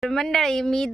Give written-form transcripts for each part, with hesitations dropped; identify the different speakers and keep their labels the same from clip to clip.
Speaker 1: मंडळी मी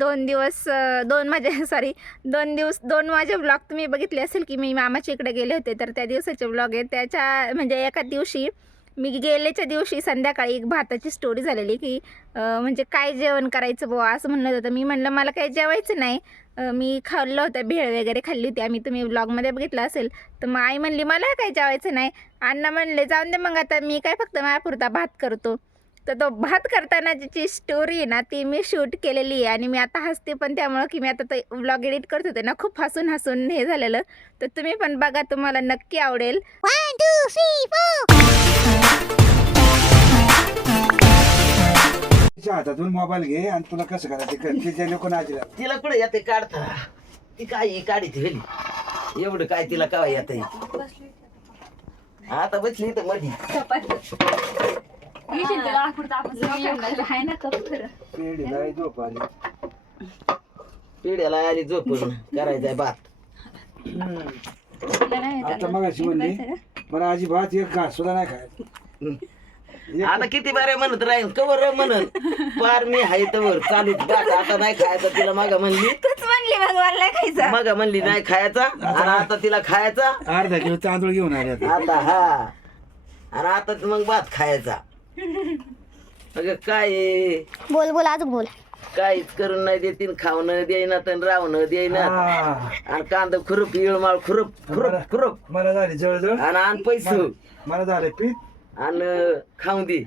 Speaker 1: 2 माझे ब्लॉग तुम्ही बघितले असेल की मी मामाच्या इकडे गेले होते, तर त्या दिवसाचे ब्लॉग आहे. त्याच्या म्हणजे एका दिवशी मी गेल्याच्या दिवशी संध्याकाळी एक भाताची स्टोरी झालेली की म्हणजे काय जेवण करायचं बुवा असं म्हणलं होतं. मी म्हणलं मला काही जेवायचं नाही, मी खाल्लं होतं, भेळ वगैरे खाल्ली होती आम्ही, तुम्ही ब्लॉगमध्ये बघितलं असेल. तर मग आई म्हणली मला काही जेवायचं नाही. अण्णा म्हणले जाऊन दे मग आता मी काय फक्त माझ्यापुरता भात करतो. तर तो भात करताना जी स्टोरी आहे ना ती मी शूट केलेली आहे आणि मी आता हसते पण, त्यामुळं की मी आता ते व्लॉग एडिट करत होते ना, खूप हसून हसून हे झालेलं. तर तुम्ही पण बघा, तुम्हाला नक्की आवडेल. 1 2 3 4
Speaker 2: हातातून मोबाईल घे आणि तुला कसं करायचं ते लोक नाजीला
Speaker 3: तिला कुठे येते काढता, ती काय काढी गेली एवढं काय तिला का येत आता बसली तर मधी पिढ्याला आली झोपून करायचंय भात.
Speaker 2: आता मगाशी म्हणली मला आजी भात एक घास सुद्धा नाही खायचं.
Speaker 3: आता किती बारे म्हणत राहील कवर म्हणत पार मी हाय तर चालूच भात आता नाही खायचा. तिला मागा म्हणली मग म्हणली नाही खायचा आणि आता तिला खायचा.
Speaker 2: अर्धा किलो तांदूळ घेऊन आले
Speaker 3: आता हा आणि आता मग भात खायचा. अगं काय
Speaker 1: बोल बोल अजून बोल.
Speaker 3: काहीच करून नाही देतीन, खावणं देईना तर रावणं देईना. आणि कांदा खुरप इळमाळ खुरप खुरप खुरप
Speaker 2: मला झाले जवळजवळ
Speaker 3: आणि आण पैसे
Speaker 2: मला झाले पीठ
Speaker 3: आणि खाऊन दे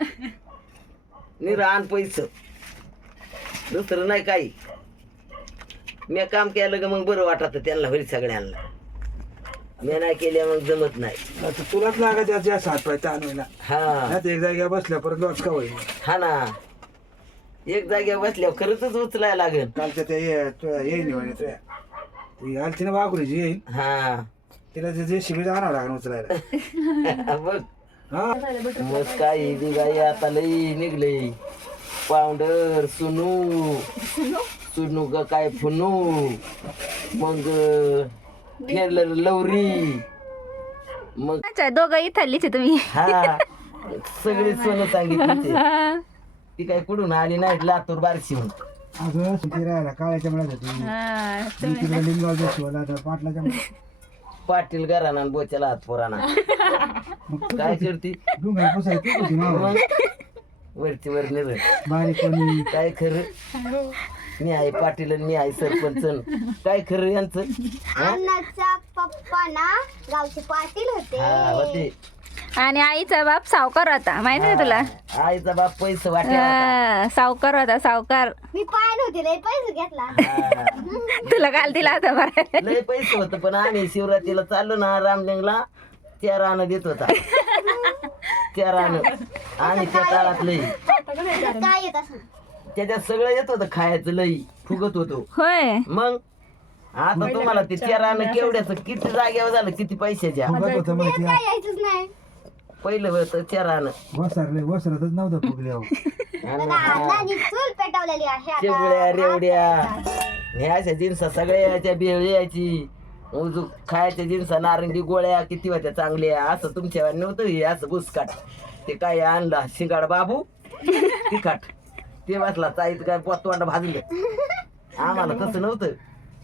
Speaker 3: निरा आण पैसे, दुसरं नाही काही. मी काम केलं का मग बरं वाटत त्यांना होईल सगळ्यांना. मी नाही केल्या मग जमत नाही.
Speaker 2: आता तुलाच लागा त्याच्या हात पाय ताणवायला.
Speaker 3: हा
Speaker 2: एक जाग्या बसल्या परत लॉस का होईल.
Speaker 3: हा ना, एक जाग्यावर बसल्यावर खरंच उचलायला लागेल.
Speaker 2: कालच्या त्या येईन आलती ना वाघुरीची येईल,
Speaker 3: हा
Speaker 2: तिला जे शिबी आणावं लागेल उचलायला.
Speaker 3: बघ मग काही बिगाई आता लई निघले. पावडर सुनू सुनू ग काय फुनू, मग ठेरलेलं लवरी, मग
Speaker 1: अच्छा दोघं इथलीच आहे तुम्ही.
Speaker 3: हा सगळी सोनं सांगितली. ती काय कुठून आली नाही, लातूर बारशी म्हणून.
Speaker 2: अगं सुट्टी राहायला काळ्याच्या मिळाल्या तिकडे लिंगावच्या शिवाला पाटलाच्या
Speaker 3: पाटील घराना बोच्याला हात पोराना काय करती
Speaker 2: डुंगर पुसायची
Speaker 3: मग वरची वर निर
Speaker 2: बारीक
Speaker 3: काय खरं. मी आहे पाटील आणि मी आहे सरपंच, काय खरं यांचं.
Speaker 4: अण्णाचा पप्पा ना गावचे पाटील
Speaker 3: हा
Speaker 4: होते
Speaker 3: होते
Speaker 1: आणि आईचा बाप सावकार होता, माहिती आहे तुला.
Speaker 3: आईचा बाप पैसे वाट्या
Speaker 1: सावकार होता सावकार.
Speaker 4: मी पाय नव्हते रे पैसे घेतला.
Speaker 1: तुला काल दिला होता बरं.
Speaker 3: लय पैसे होत, पण आम्ही शिवरात्रीला चाललो ना रामलिंगला, त्या रानं देत होता. त्या रानं आणि त्या काळात लई
Speaker 4: काय येत असं
Speaker 3: त्याच्यात सगळं येत होतं, खायचं लई फुगत होतो.
Speaker 1: होय
Speaker 3: मग आता तुम्हाला ते त्या रानं केवढ्याच किती जागेवर झालं, किती पैशाच्या.
Speaker 2: होतं माहिती
Speaker 4: काय यायचंच नाही.
Speaker 3: पहिलं होतं त्या रानं
Speaker 2: वसरले वसरतच नव्हतं फुगले.
Speaker 4: नानी चूल पेटवलेली आहे आता.
Speaker 3: शेगुळ्या रेवड्या ह्या अशा जिन्सा सगळ्याच्या बेळ यायची. उजू खायच्या जिन्सा नारंगी गोळ्या किती होत्या चांगल्या. असं तुमच्या नव्हतं हे असं बुसकाट. ते काय आणला शिंगाड बाबू तिखट ते वाचला चाईत काय पोतवांड भाजलं. आम्हाला तसं नव्हतं,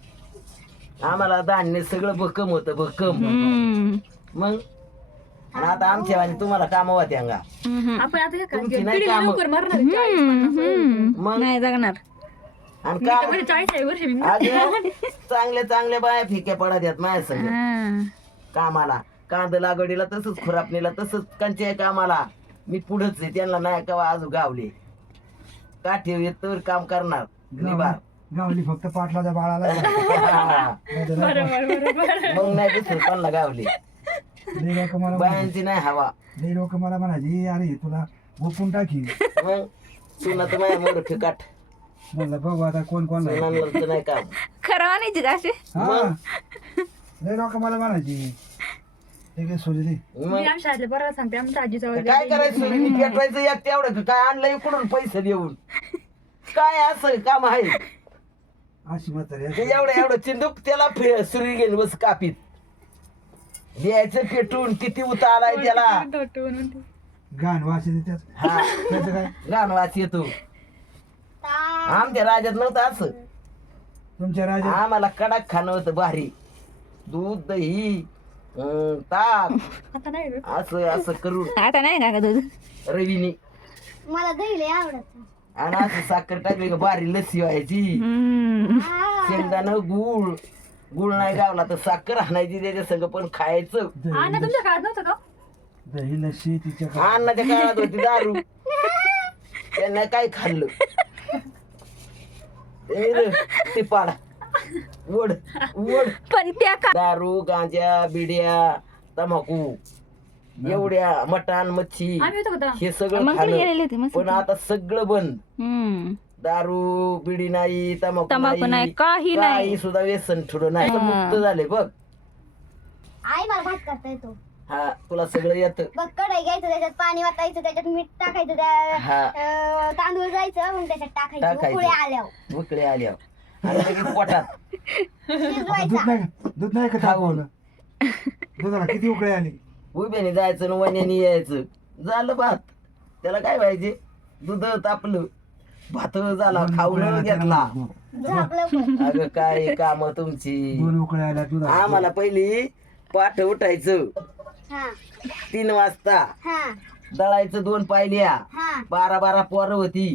Speaker 3: आम्हाला धान्य सगळं भक्कम होतं भक्कम. मग आणि आता आमच्या आणि तुम्हाला काम होत्या अंगा, तुमची नाही काम. मग
Speaker 1: नाही जगणार.
Speaker 3: आणि काम अगं चांगल्या चांगल्या बाया फिक्या पडत आहेत माझ्या संग कामाला. कांद लागवडीला तसंच, खुरापणीला तसंच, कंच्या कामाला मी पुढंच आहे. त्यांना नाही का अजून गावले काठी येत तर काम करणार निभार.
Speaker 2: गावली फक्त पाटलाच्या बाळाला.
Speaker 3: मग नाही दुसरं कोणाला गावले.
Speaker 2: लोक मला
Speaker 3: बायांची नाही हवा.
Speaker 2: लोक मला म्हणायचे अरे तुला गोपून टाकी.
Speaker 3: मग सुना तर माझ्या मोर फिकाट,
Speaker 2: म्हणलं बघू आता कोण कोण
Speaker 3: सुनांना तर नाही काम.
Speaker 1: खरं म्हणायची का अशी.
Speaker 2: लोक मला म्हणायची सोडली.
Speaker 3: मग काय करायचं मी पेटवायचं या तेवढं काय आणलं इकडून पैसे देऊन. काय असं काम आहे
Speaker 2: अशी म्हातारी
Speaker 3: ते एवढं एवढं चिंदूक त्याला सुरी गेली बस कापीत द्यायचं पेटून. किती उता आलाय त्याला,
Speaker 2: गाण वास येते
Speaker 3: हा
Speaker 2: त्याचं काय
Speaker 3: गाण वाच येतो. आमच्या राज्यात नव्हतं असं.
Speaker 2: तुमच्या राजा
Speaker 3: आम्हाला कडक खाणं होतं भारी. दूध दही ताक असं असं करून
Speaker 1: आता नाही का दूध
Speaker 3: रवीने
Speaker 4: मला दही लय आवडत.
Speaker 3: आणि असं साखर टाकली का भारी लस्सी व्हायची. शेंगदाणं गुळ नाही गावला तर साखर आणायची त्याच्या संग पण खायचं.
Speaker 2: दही लस्सी तिच्या
Speaker 3: अन्नाच्या काळात होती दारू. त्यांना काय खाल्लं ते पाडा वड वड
Speaker 1: पण त्या
Speaker 3: दारू गांजा बिड्या तंबाखू एवढ्या मटण मच्छी हे सगळं
Speaker 1: मग गेलेले
Speaker 3: खाल्लं.
Speaker 1: होते मस्त.
Speaker 3: पण आता सगळं बंद. दारू बिडी नाही
Speaker 1: तंबाखू नाही
Speaker 3: नाही
Speaker 1: काही नाही
Speaker 3: काही सुद्धा व्यसन थोडं नाही मुक्त झाले बघ.
Speaker 4: आई मला भात करता येतो.
Speaker 3: हा तुला सगळं येतं.
Speaker 4: बघ कढई घ्यायचं त्याच्यात पाणी वाटायचं त्याच्यात मीठ टाकायचं त्या
Speaker 3: हा
Speaker 4: तांदूळ जायचं मग त्याच्यात टाकायचं
Speaker 3: टाकायचं.
Speaker 4: उकळी आल्यावर
Speaker 3: उकळे आल्यावर आणि लगेच पोटात
Speaker 4: शिजवायचा.
Speaker 2: दूध नाही का
Speaker 3: खाऊन
Speaker 2: दुधाला किती उकळे आली
Speaker 3: उभ्याने जायचं आणि वण्याने यायचं झालं भात. त्याला काय व्हायचे दूध तापलं भात झाला खाऊन घेतला.
Speaker 4: झापलं पण.
Speaker 3: अगं काय काम तुमची.
Speaker 2: 2 उकळे आल्या दुधा
Speaker 3: आम्हाला पहिली पाठ उठायचं
Speaker 4: हा
Speaker 3: 3 वाजता
Speaker 4: हा
Speaker 3: दळायचं 2 पायल्या
Speaker 4: हा
Speaker 3: 12 पोरं होती.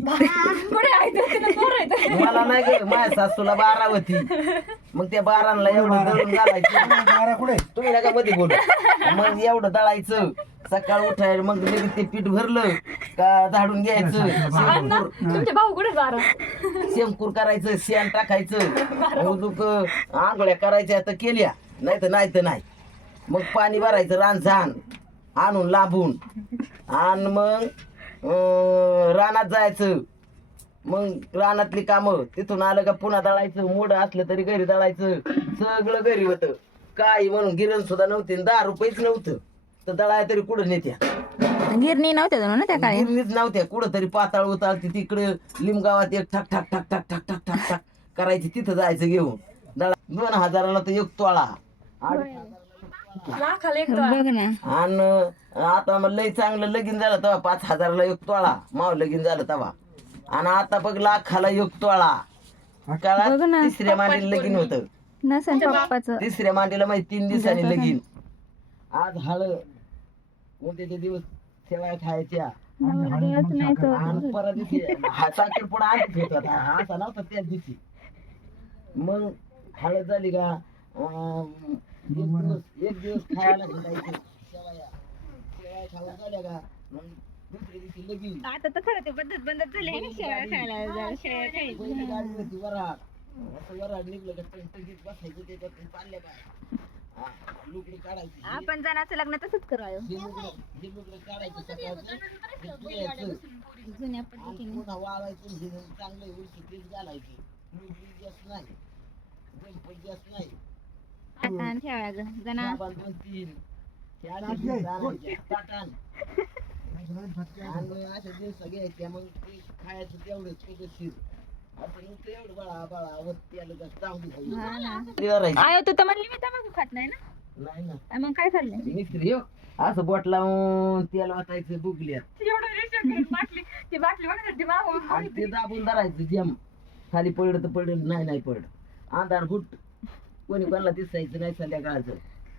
Speaker 3: मला नाही ग माझ्या सासूला 12 होती. मग त्या 12ला एवढं दळून घालायचं.
Speaker 2: 12 कुठे
Speaker 3: तुम्ही नका मध्ये बोलू. मग एवढं दळायचं सकाळ उठायला मग लगेच ते पीठ भरलं का झाडून घ्यायचं. शेंकूर करायचं शेण टाकायचं उदूक आंघोळ्या करायच्या तर केल्या नाही तर नाही. मग पाणी भरायचं रानझान आणून लांबून आणि मग रानात जायचं. मग रानातली कामं तिथून आलं का पुन्हा दळायचं. मोड असलं तरी घरी दळायचं. सगळं घरी होतं. काही म्हणून गिरण सुद्धा नव्हती 10 रुपयेच नव्हतं तर दळाय तरी कुठं नेत्या.
Speaker 1: गिरणी नव्हत्या जणू ना त्या काळी
Speaker 3: गिरणीच नव्हत्या कुठं तरी पाताळ उताळती तिकडं लिमगावात एक ठक ठक ठक ठक ठक ठक ठक ठक करायची. तिथं जायचं घेऊन दळा 2000ला तर एक तोळा.
Speaker 1: बघ ना
Speaker 3: आणि आता मग लय चांगलं लगीन झालं तेव्हा 5000ला एक तोळा माव लगीन झालं तेव्हा. आणि आता बघ लाखाला एक तोळा. काळात
Speaker 1: बघ ना.
Speaker 3: 3ऱ्या मांडीला लगीन होतं.
Speaker 1: नसन पप्पाचं
Speaker 3: 3ऱ्या मांडीला माहिती 3 दिवसांनी लगीन. आज हळद उद्याचे दिवस शेवाय खायच्या
Speaker 1: दिवस नाही तो
Speaker 3: आणि परत दिवशी हा साखरपुडा आणत होता हा असा नव्हता त्याच दिवशी. मग हळद झाली का एक दिवस खायला घालायचं शेवाया खाऊन झाल्या का मग दुसऱ्या दिवशी लगीन.
Speaker 1: आता तर खरं ते बंदच झाले ना शेळ्या खायला शेळ्या खायची.
Speaker 3: पहिली गाडी होती वराड. असं वराड निघलं का टणटणीत बसायचं त्याच्यातून पाल्या बाय लुगडी काढायची.
Speaker 1: आपण जणाचं लग्न तसंच करू आयो.
Speaker 3: हे लुगडं काढायचं सकाळचं हे धुवायचं.
Speaker 1: जुन्या
Speaker 3: आणि
Speaker 1: पद्धतीने
Speaker 3: पुन्हा वाळवायचं हे चांगलं उलटी तेच घालायची. लुगडी जास्त नाही जंपट जास्त नाही.
Speaker 1: ताटान ठेवायचं जना
Speaker 3: साबण 2-3 हे अशा दिवस आणायच्या. ताटान आणि अशा दिवस घ्यायच्या मग ते खायचं तेवढंच पद्धतशीर. असं नुसतं एवढं बाळा वरती आलं का चांगली खायची.
Speaker 1: आयो तू तर म्हणली मी तंबाखू खात नाही ना
Speaker 3: नाही ना
Speaker 1: आ, मग काय खाल्लं
Speaker 3: मिस्त्री हो असं बोट लावून तेल वाटायचं बुगल्यात आणि ते दाबून धरायचं जेम खाली पडलं तर पडलं नाही पडलं अंधार गुट कोणी कोणाला दिसायचं नाही संध्याकाळचं.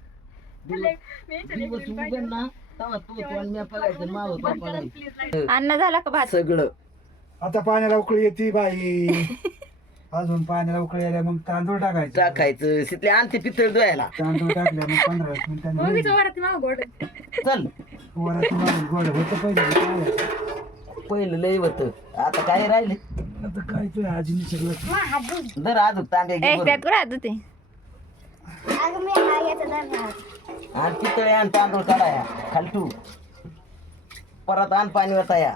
Speaker 3: दिवस उगन ना तेव्हा तू आणि मी बघायचं मावं बघायचं
Speaker 1: अन्न झाला का भात
Speaker 3: सगळं.
Speaker 2: आता पाण्याला उकळी येते बाई अजून पाण्याला उकळी आल्या मग तांदूळ टाकायचे
Speaker 3: टाकायचं तिथले आणते पितळ धुवायला.
Speaker 2: तांदूळ टाकल्या मग 15 मिनिटांनी
Speaker 3: चल
Speaker 2: वराची मागून गोड होतं पहिलं.
Speaker 3: पहिलं लय होतं आता काय राहिले
Speaker 2: आता काय तुझ्या आजीने सगळं
Speaker 3: दर अजून तांब्या घे भरून.
Speaker 1: त्यात राहत होते
Speaker 4: अगं मी हा याचा धरणार.
Speaker 3: आणि पितळे आण तांदूळ काढाया खालटू परत आण पाणी वताया.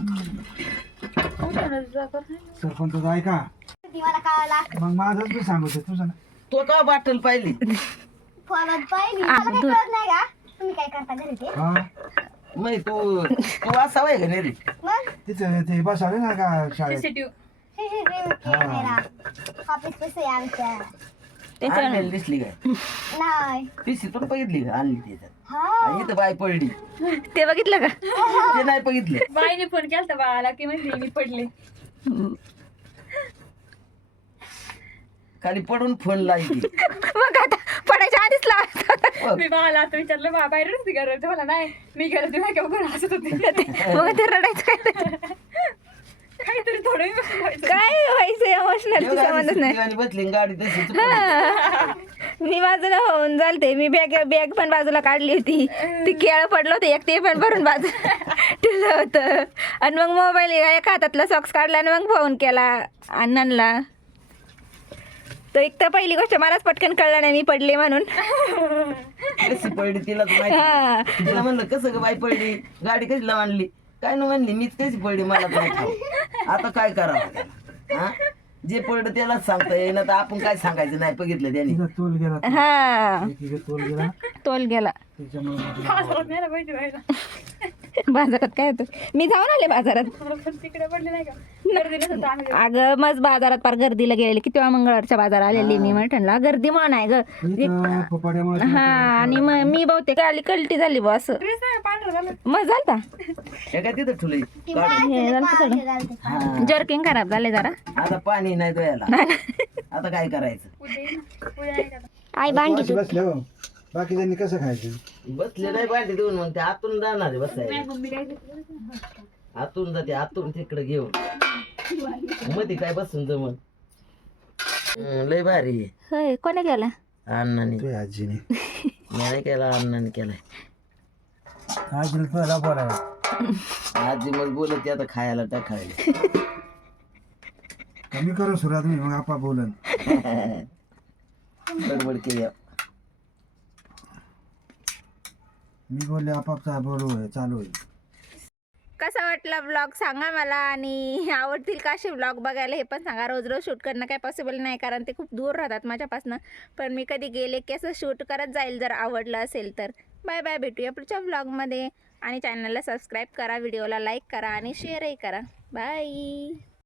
Speaker 2: सरपंच ऐका
Speaker 4: ती मला कळाला.
Speaker 2: मग माझंच मी सांगतो तुझं ना.
Speaker 3: तो का बाटल पाहिली
Speaker 4: फोनात पाहिली मला काही कळत नाही का तुम्ही काय करता घरी ते.
Speaker 2: हा
Speaker 3: मग तू असावं का नाही रे.
Speaker 4: मग
Speaker 2: तिथं ते बसवले ना का शाळेत
Speaker 4: CCTV कॅमेरा ऑफिस पैसे आमच्या
Speaker 3: आणलेली दिसली काय
Speaker 4: नाही.
Speaker 3: पिशीतून बघितली का आणली त्याच्यात
Speaker 4: हा
Speaker 3: आणि इथं बाय पडली
Speaker 1: ते बघितलं का
Speaker 3: ते नाही बघितले.
Speaker 5: बाईने फोन केला बाळाला की म्हणजे मी पडले
Speaker 3: खाली पडून फोन लागली
Speaker 1: मग आता पडायच्या आधीच लावायचा.
Speaker 5: मी बाळाला आता विचारलं बा बाहेरच ती करत मला नाही मी करत नाही का बघून हसत होते
Speaker 1: मग ते रडायचं काय
Speaker 5: काहीतरी थोडं
Speaker 1: काय व्हायचं इमोशनल संबंधच नाही.
Speaker 3: बसली गाडी तशीच
Speaker 1: मी बाजूला होऊन चालते. मी बॅग पण बाजूला काढली होती. ती केळं पडलं होतं एक ते पण भरून बाजूला ठेवलं होतं. आणि मग मोबाईल एका हातातला सॉक्स काढला आणि मग फोन केला अण्णांना. तर एक तर पहिली गोष्ट मलाच पटकन कळलं नाही मी पडले म्हणून.
Speaker 3: कशी पडली तिला तर माहिती. तिला म्हणलं कसं ग बाई पडली गाडी कशीला मांडली काय न म्हणली मीच कशी पडली मला तर ठाऊक. आता काय करावं त्याला हा जे पडलं त्यालाच सांगता येईना तर आपण काय सांगायचं नाही बघितलं त्याने.
Speaker 2: तिचा तोल गेला
Speaker 1: हा
Speaker 2: तिचा तोल गेला
Speaker 1: तोल गेला.
Speaker 5: नाही पाहिजे व्हायला
Speaker 1: बाजारात काय होतं मी जाऊन आले बाजारात.
Speaker 5: पण तिकडे पडले नाही का गर्दी नसत आम्ही
Speaker 1: अगं मग बाजारात पार गर्दीला गेलेली किती वेळा मंगळवारच्या बाजार आलेली मी म्हटलं गर्दीमुळे नाही ग.
Speaker 2: पपाड्यामुळे
Speaker 1: हा आणि मग मी बहुतेक आली कल्टी झाली बा असं
Speaker 5: ड्रेस नाही पांढरं झालं
Speaker 1: मग झालता.
Speaker 3: हे काय तिथं ठुलय
Speaker 4: ती बाळाचे पाय घालते.
Speaker 1: जर्किंग खराब झाले जरा.
Speaker 3: आता पाणी नाही दोयाला आता काय करायचं.
Speaker 5: उद्या येईन ना. उद्या आहे का
Speaker 1: आई भांडी
Speaker 2: बसल्या हो बाकीच्यांनी कसं खायचं
Speaker 3: बसले नाही भांडी देऊन मग ते आतून जाणार आहे बसायला.
Speaker 5: मम्मी काय घेतलं
Speaker 3: आतून जाते आतून तिकडे घेऊन मध्ये काय बसून जमन. लय भारी आहे.
Speaker 1: होय कोणी गेला
Speaker 3: अण्णाने
Speaker 2: तुझ्या आजीने
Speaker 3: मी नाही केला अण्णाने केलाय.
Speaker 2: आजीला तुला बोलायला
Speaker 3: आजी मग बोलत आता खायला टाकायला.
Speaker 2: कमी करू सुरुवात मी मग आपा बोलन
Speaker 3: बडबड केली.
Speaker 2: मी बोलले आपापचा बरोबर आहे चालू आहे.
Speaker 1: कसा वाटला ब्लॉग सांगा मला आणि आवडतील का असे ब्लॉग बघायला हे पण सांगा. रोज रोज शूट करणं काय पॉसिबल नाही कारण ते खूप दूर राहतात माझ्यापासून. पण मी कधी गेले की असं शूट करत जाईल जर आवडलं असेल तर. बाय बाय भेटूया पुढच्या ब्लॉगमध्ये आणि चॅनलला सबस्क्राईब करा व्हिडिओला लाईक करा आणि शेअरही करा. बाय.